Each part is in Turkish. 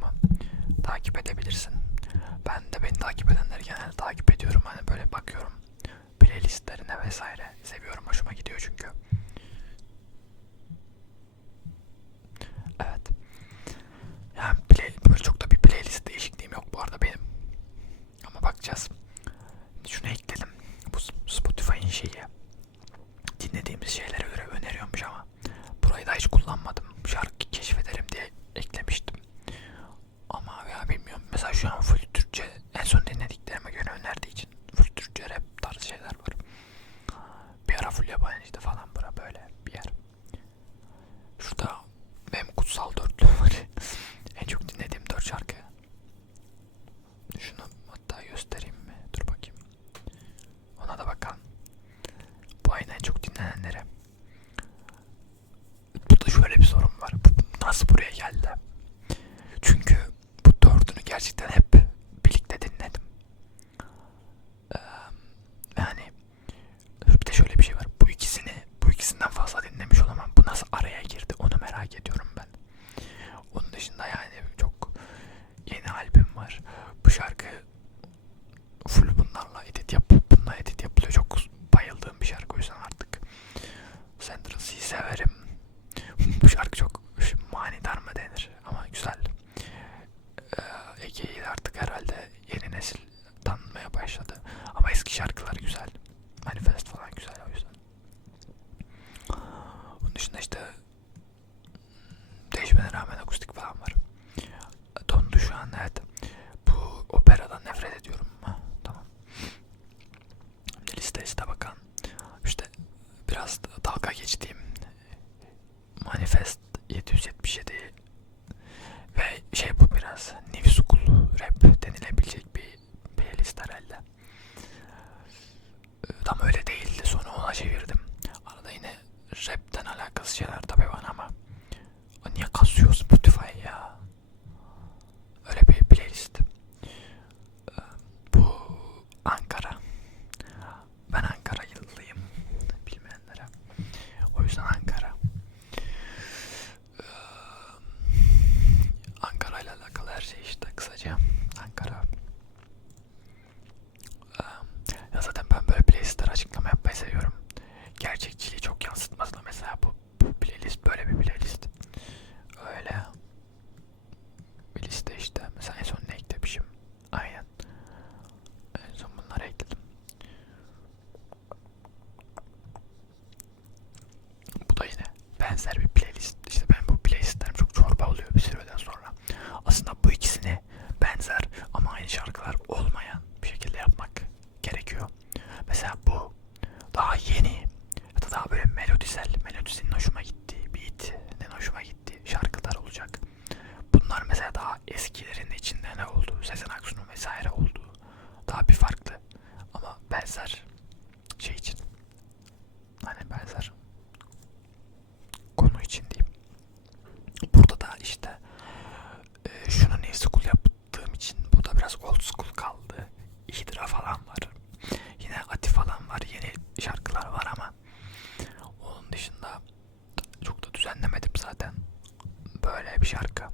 hesabımı takip edebilirsin. Ben de beni takip edenleri genelde takip ediyorum. Hani böyle bakıyorum playlistlerine vesaire. Seviyorum, hoşuma gidiyor çünkü. Evet. Yani play, böyle çok da bir playlist değişikliğim yok bu arada benim. Ama bakacağız. benzer bir siarka.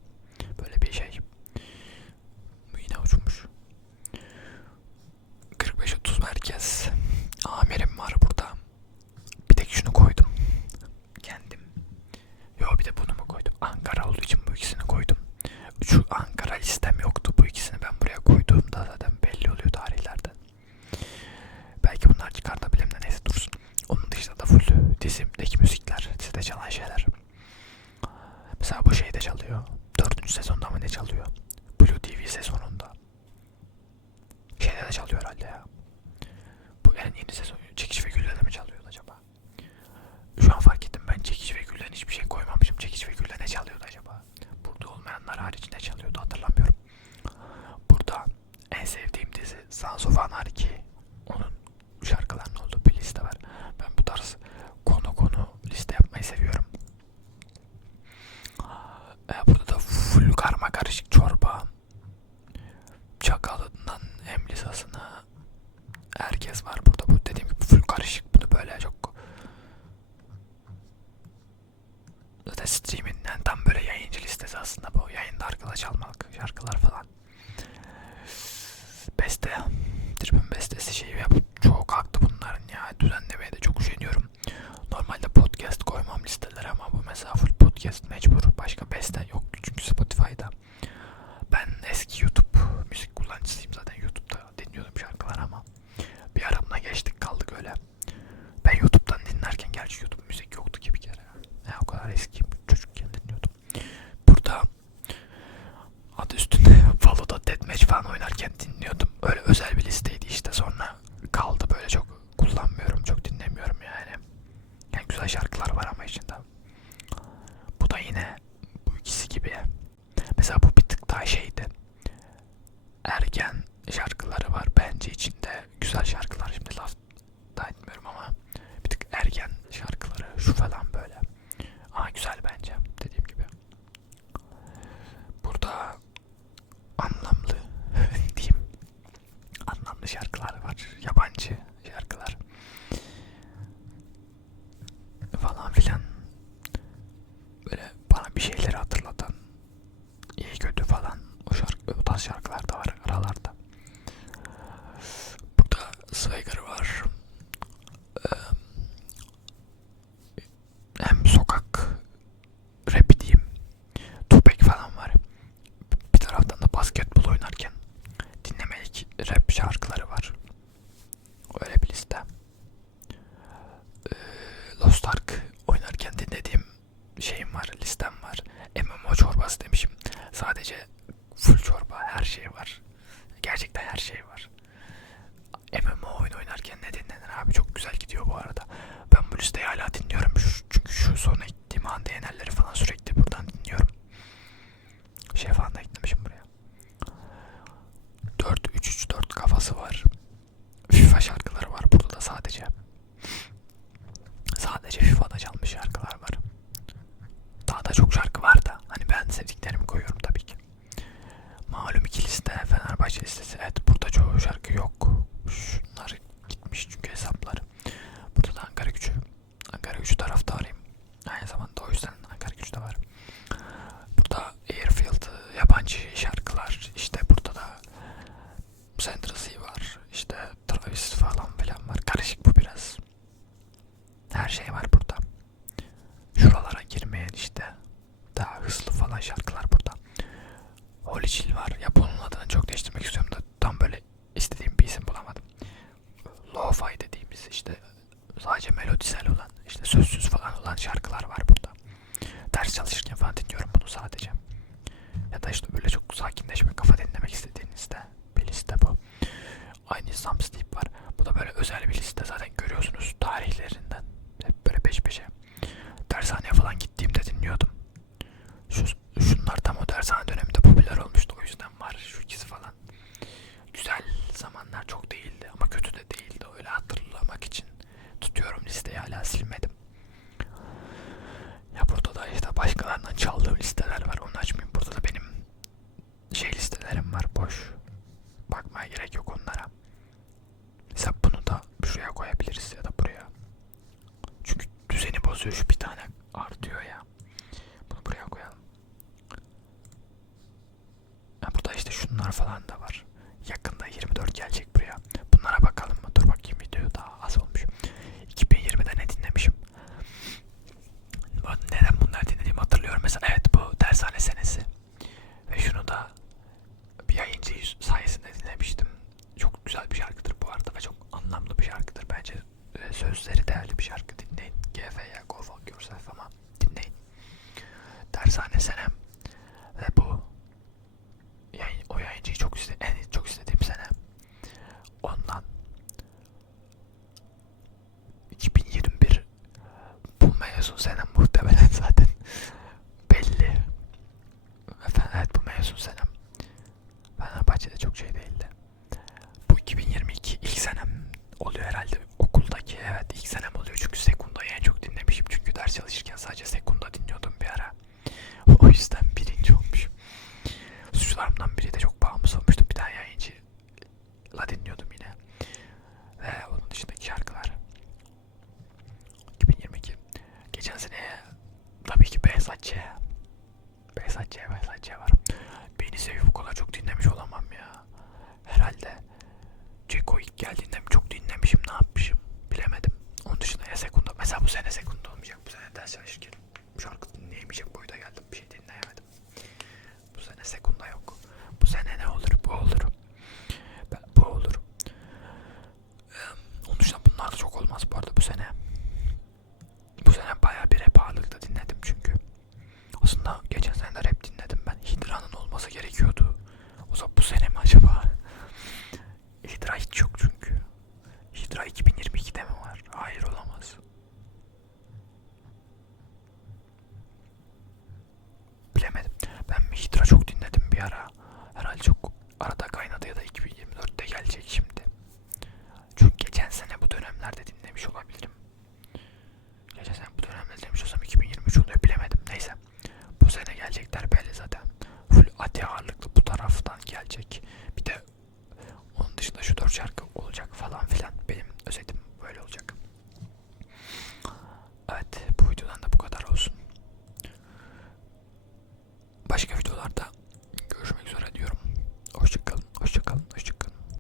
düzenlemeye de çok üşeniyorum. Normalde podcast koymam listeler ama bu mesela full podcast mecbur şarkılar. çaldığım listeler var. Onu açmayayım. Burada da benim şey listelerim var. Boş. Bakmaya gerek yok onlara. Mesela bunu da şuraya koyabiliriz ya da buraya. Çünkü düzeni bozuyor şu bir tane artıyor ya. Bunu buraya koyalım. Ha, burada işte şunlar falan da var. Yakında 24 gelecek buraya. Bunlara bakalım mı? Dur bakayım video daha az oldu. mesela evet bu dershane senesi ve şunu da bir yayıncı sayesinde dinlemiştim. Çok güzel bir şarkıdır bu arada ve çok anlamlı bir şarkıdır bence. E, sözleri değerli bir şarkı dinleyin. GF'ye Go Fuck Yourself ama dinleyin. Dershane senem Susana. lira 2000